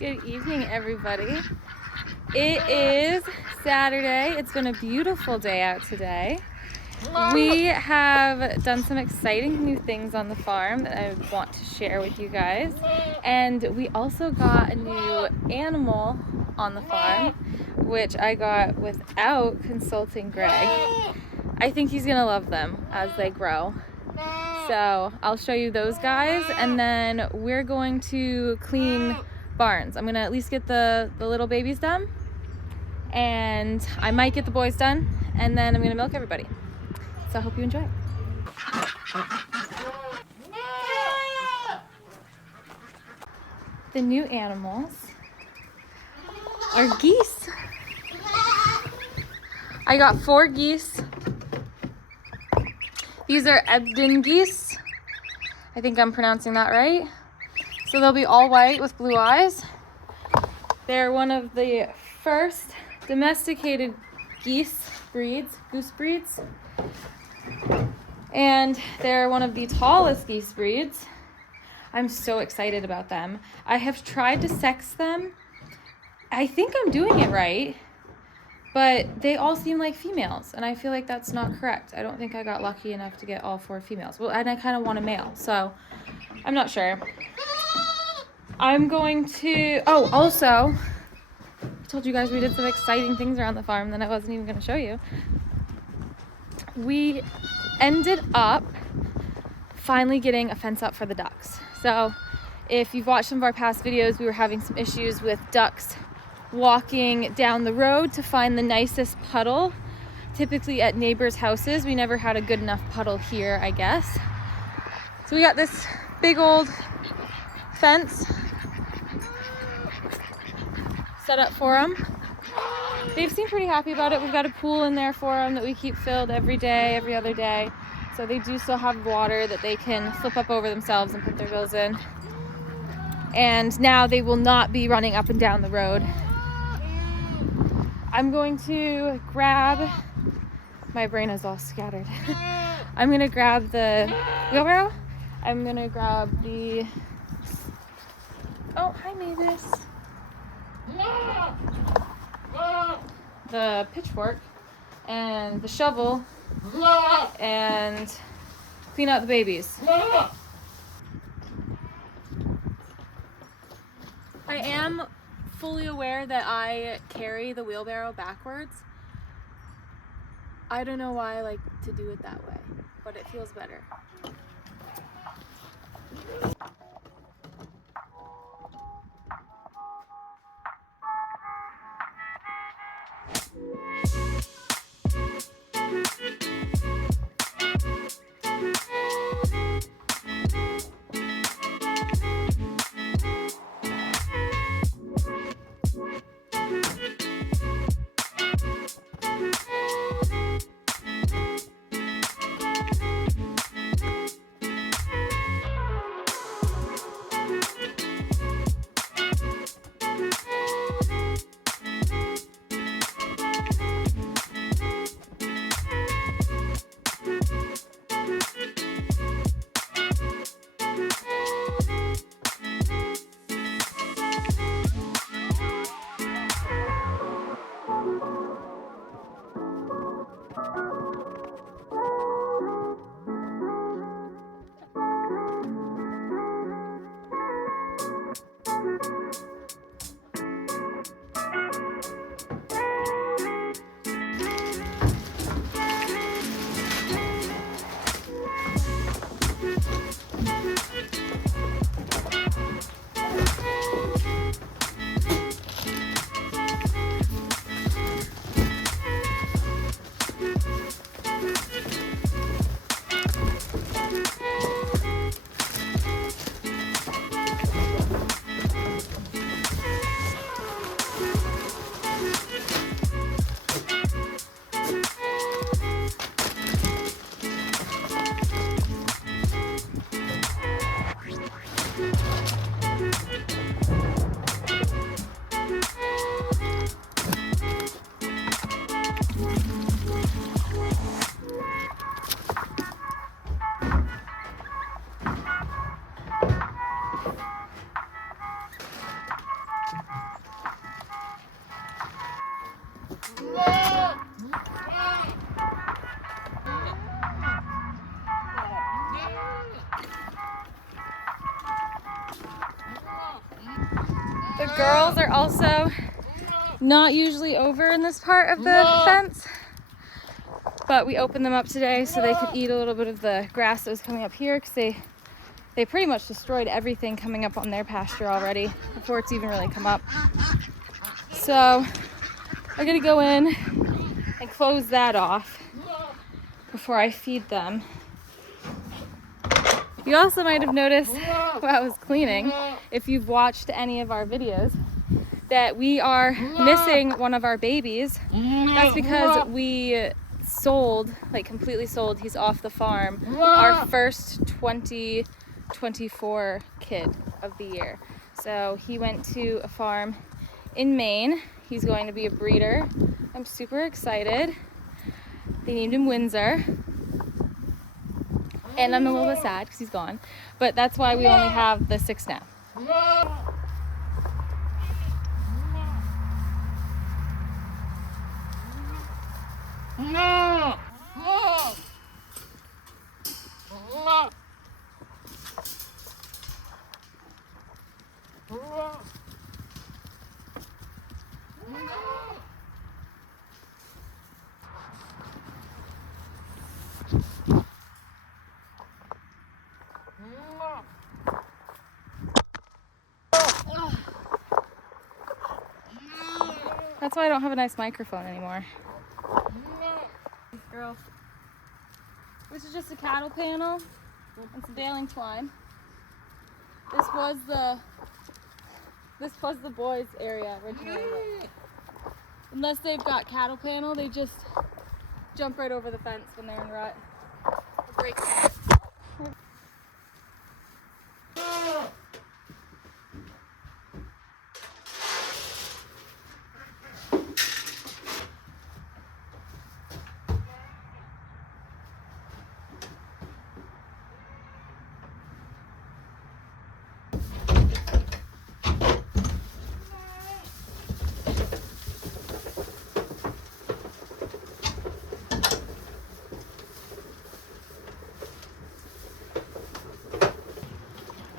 Good evening, everybody. It is Saturday. It's been a beautiful day out today. We have done some exciting new things on the farm that I want to share with you guys. And we also got a new animal on the farm, which I got without consulting Greg. I think he's gonna love them as they grow. So I'll show you those guys, and then we're going to clean barns. I'm gonna at least get the little babies done, and I might get the boys done, and then I'm gonna milk everybody. So I hope you enjoy. The new animals are geese. I got 4 geese. These are Ebden geese. I think I'm pronouncing that right. So they'll be all white with blue eyes. They're one of the first domesticated goose breeds. And they're one of the tallest geese breeds. I'm so excited about them. I have tried to sex them. I think I'm doing it right, but they all seem like females, and I feel like that's not correct. I don't think I got lucky enough to get all 4 females. Well, and I kind of want a male, so I'm not sure. I'm going to, oh, also, I told you guys we did some exciting things around the farm that I wasn't even going to show you. We ended up finally getting a fence up for the ducks. So if you've watched some of our past videos, we were having some issues with ducks walking down the road to find the nicest puddle. Typically at neighbors' houses, we never had a good enough puddle here, I guess. So we got this big old fence set up for them. They've seemed pretty happy about it. We've got a pool in there for them that we keep filled every day, every other day. So they do still have water that they can flip up over themselves and put their bills in. And now they will not be running up and down the road. I'm going to grab, my brain is all scattered. I'm gonna grab the wheelbarrow. I'm gonna grab the, oh, hi Mavis. The pitchfork and the shovel and clean out the babies. I am fully aware that I carry the wheelbarrow backwards. I don't know why I like to do it that way, but it feels better. The girls are also not usually over in this part of the fence, but we opened them up today so they could eat a little bit of the grass that was coming up here, because they pretty much destroyed everything coming up on their pasture already before it's even really come up. So I'm gonna go in and close that off before I feed them. You also might have noticed while I was cleaning, if you've watched any of our videos, that we are missing one of our babies. That's because we sold, like completely sold, he's off the farm, our first 2024 kid of the year. So he went to a farm in Maine. He's going to be a breeder. I'm super excited. They named him Windsor. And I'm a little bit sad because he's gone. But that's why we only have the 6 now. That's why I don't have a nice microphone anymore. Girl. This is just a cattle panel. It's a baling twine. This was the boys' area originally. Unless they've got cattle panel, they just jump right over the fence when they're in rut. Or break it.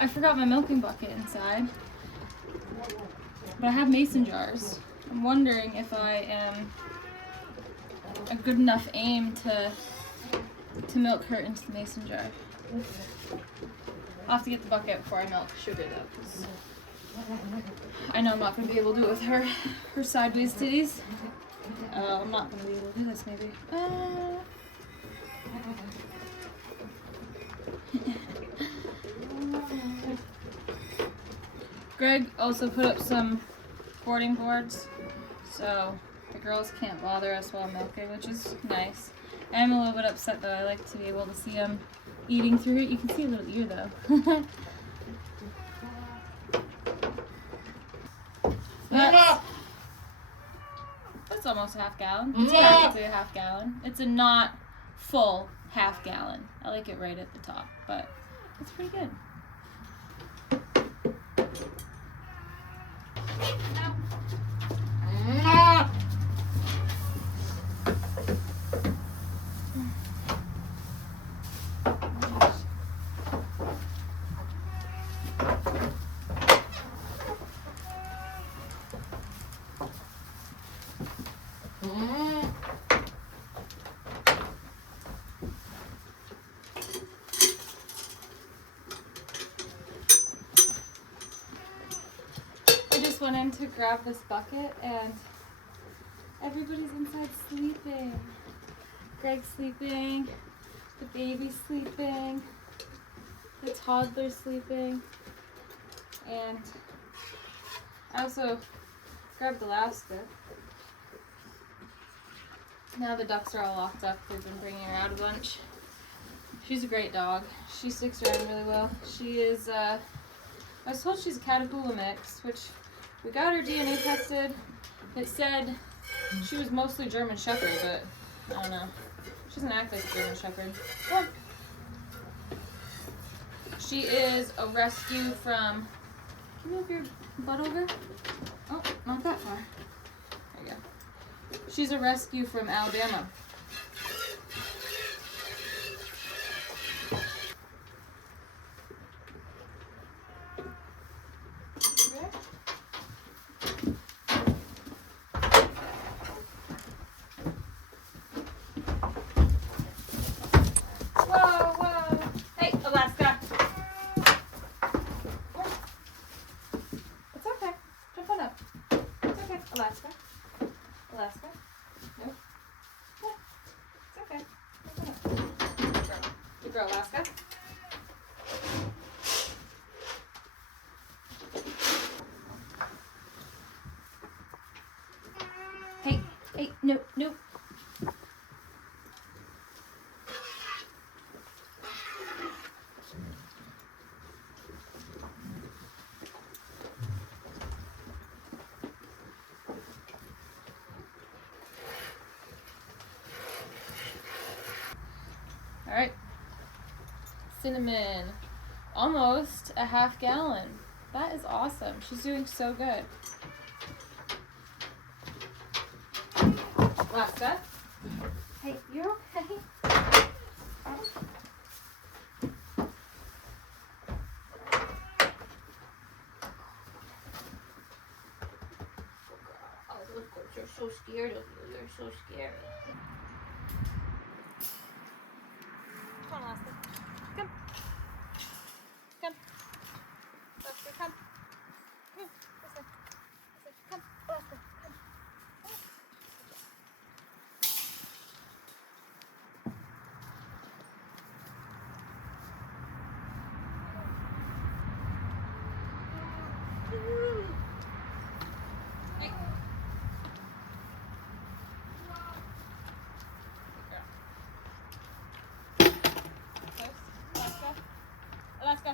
I forgot my milking bucket inside, but I have mason jars. I'm wondering if I am a good enough aim to milk her into the mason jar. I'll have to get the bucket before I milk Sugar though, 'cause I know I'm not going to be able to do it with her sideways titties. I'm not going to be able to do this maybe. Greg also put up some boarding boards, so the girls can't bother us while milking, which is nice. I'm a little bit upset though. I like to be able to see them eating through it. You can see a little ear though. That's almost a half gallon. It's practically a half gallon. It's a not full half gallon. I like it right at the top, but it's pretty good. Went in to grab this bucket and everybody's inside sleeping. Greg's sleeping, the baby's sleeping, the toddler's sleeping, and I also grabbed Alaska. Now the ducks are all locked up. They've been bringing her out a bunch. She's a great dog. She sticks around really well. She is, I was told she's a Catahoula mix, which we got her DNA tested. It said she was mostly German Shepherd, but I don't know. She doesn't act like a German Shepherd. Oh. She is a rescue from... Can you move your butt over? Oh, not that far. There you go. She's a rescue from Alabama. Alaska? Alaska? Nope. Yeah, it's okay. Good girl. Good girl, Alaska. Hey, hey, no, no. All right. Cinnamon. Almost a half gallon. That is awesome. She's doing so good. Alaska? Hey, you okay? Oh, look, you're so scared of you. You're so scary. Come on, Alaska. Come. Come. Alaska, come. Come. This way. This way. Come. Alaska, come. Hey. Alaska. Alaska.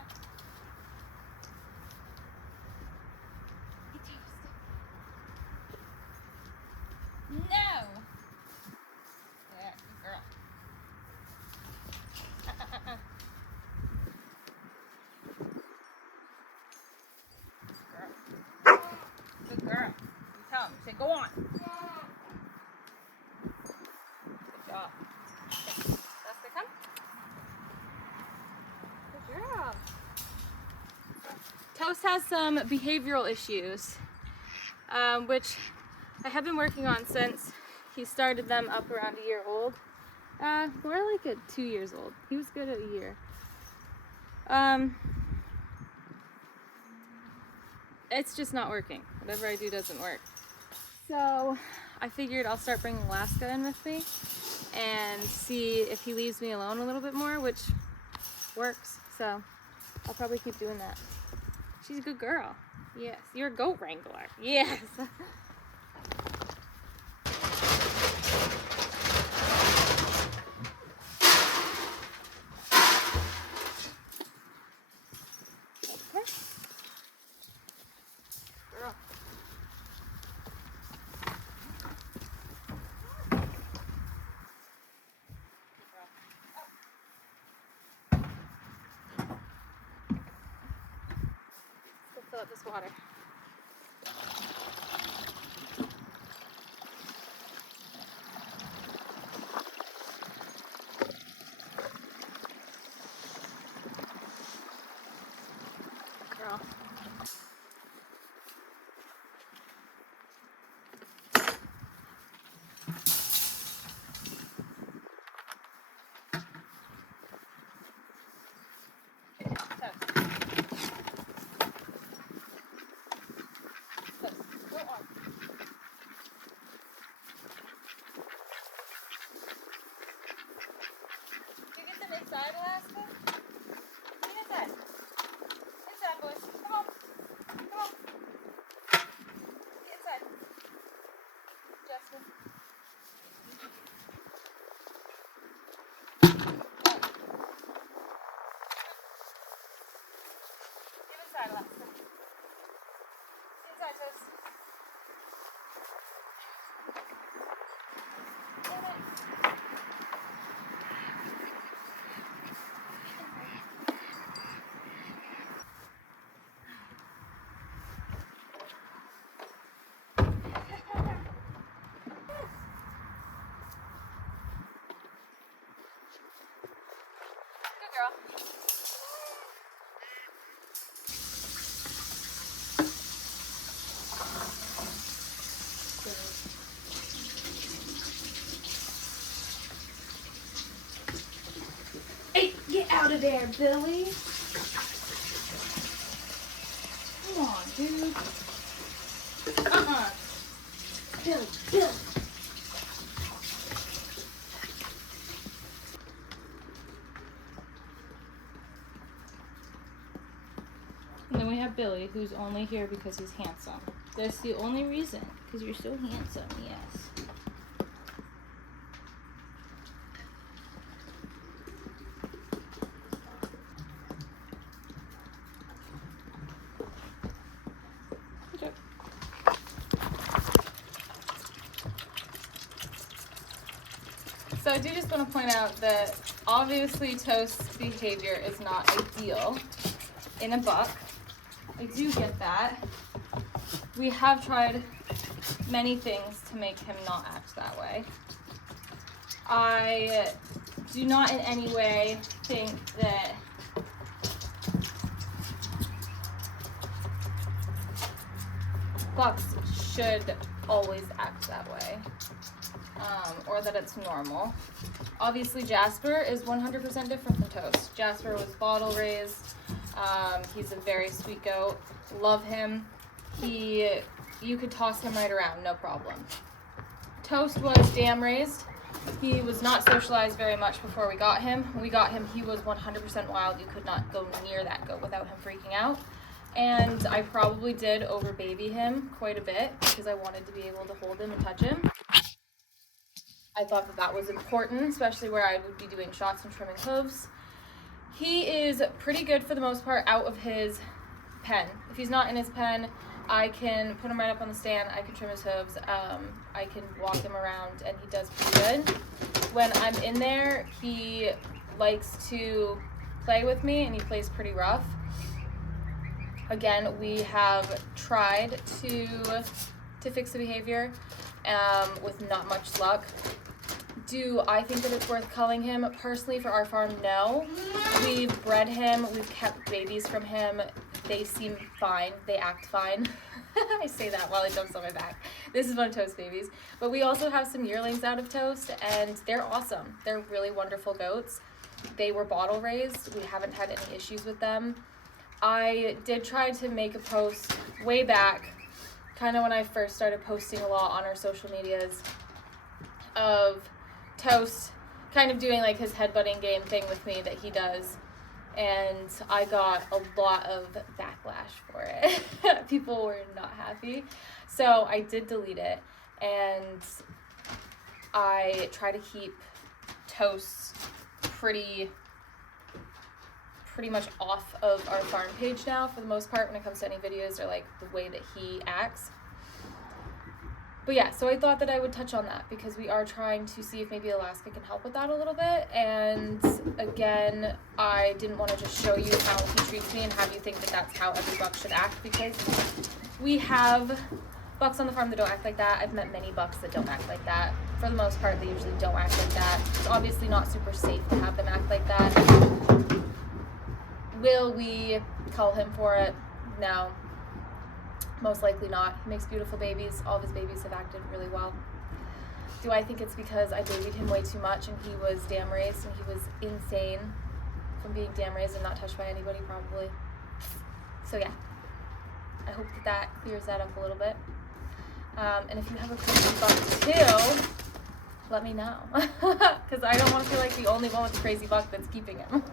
Get toast. No. There, good girl. Good girl. You tell him. Say, go on. Good job. Okay. Alaska, come. Good girl. Toast has some behavioral issues, which I have been working on since he started them up around a year old. More like at 2 years old. He was good at a year. It's just not working. Whatever I do doesn't work. So I figured I'll start bringing Alaska in with me and see if he leaves me alone a little bit more, which works. So I'll probably keep doing that. She's a good girl. Yes. You're a goat wrangler. Yes. Okay. Girl. Let's fill up this water. Girl. Go on. Did you get them inside, Alaska? Get inside. Inside, boys. Come on. Come on. Get inside. Justin. Get inside, Alaska. Get inside, Toast. Get in. Good girl. 8, get out of there, Billy. Come on, dude. Billy, Billy. And then we have Billy, who's only here because he's handsome. That's the only reason, because you're so handsome, yes. Okay. So I do just want to point out that obviously Toast's behavior is not ideal in a buck. I do get that. We have tried many things to make him not act that way. I do not in any way think that bucks should always act that way, or that it's normal. Obviously Jasper is 100% different from Toast. Jasper was bottle raised. He's a very sweet goat. Love him. You could toss him right around, no problem. Toast was dam raised. He was not socialized very much before we got him. When we got him, he was 100% wild. You could not go near that goat without him freaking out. And I probably did over baby him quite a bit because I wanted to be able to hold him and touch him. I thought that that was important, especially where I would be doing shots and trimming hooves. He is pretty good for the most part out of his pen. If he's not in his pen, I can put him right up on the stand, I can trim his hooves, I can walk him around, and he does pretty good. When I'm in there, he likes to play with me, and he plays pretty rough. Again, we have tried to fix the behavior with not much luck. Do I think that it's worth culling him? Personally, for our farm, no. We've bred him, we've kept babies from him. They seem fine, they act fine. I say that while it jumps on my back. This is one of Toast's babies. But we also have some yearlings out of Toast, and they're awesome. They're really wonderful goats. They were bottle raised. We haven't had any issues with them. I did try to make a post way back, kind of when I first started posting a lot on our social medias, of Toast kind of doing like his headbutting game thing with me that he does, and I got a lot of backlash for it. People were not happy, so I did delete it, and I try to keep Toast pretty much off of our farm page now for the most part when it comes to any videos or like the way that he acts. But yeah, so I thought that I would touch on that because we are trying to see if maybe Alaska can help with that a little bit. And again, I didn't want to just show you how he treats me and have you think that that's how every buck should act, because we have bucks on the farm that don't act like that. I've met many bucks that don't act like that. For the most part, they usually don't act like that. It's obviously not super safe to have them act like that. Will we cull him for it? No. Most likely not. He makes beautiful babies. All of his babies have acted really well. Do I think it's because I babied him way too much and he was dam raised and he was insane from being dam raised and not touched by anybody? Probably. So yeah, I hope that clears that up a little bit. And if you have a crazy buck too, let me know, because I don't want to feel like the only one with a crazy buck that's keeping him.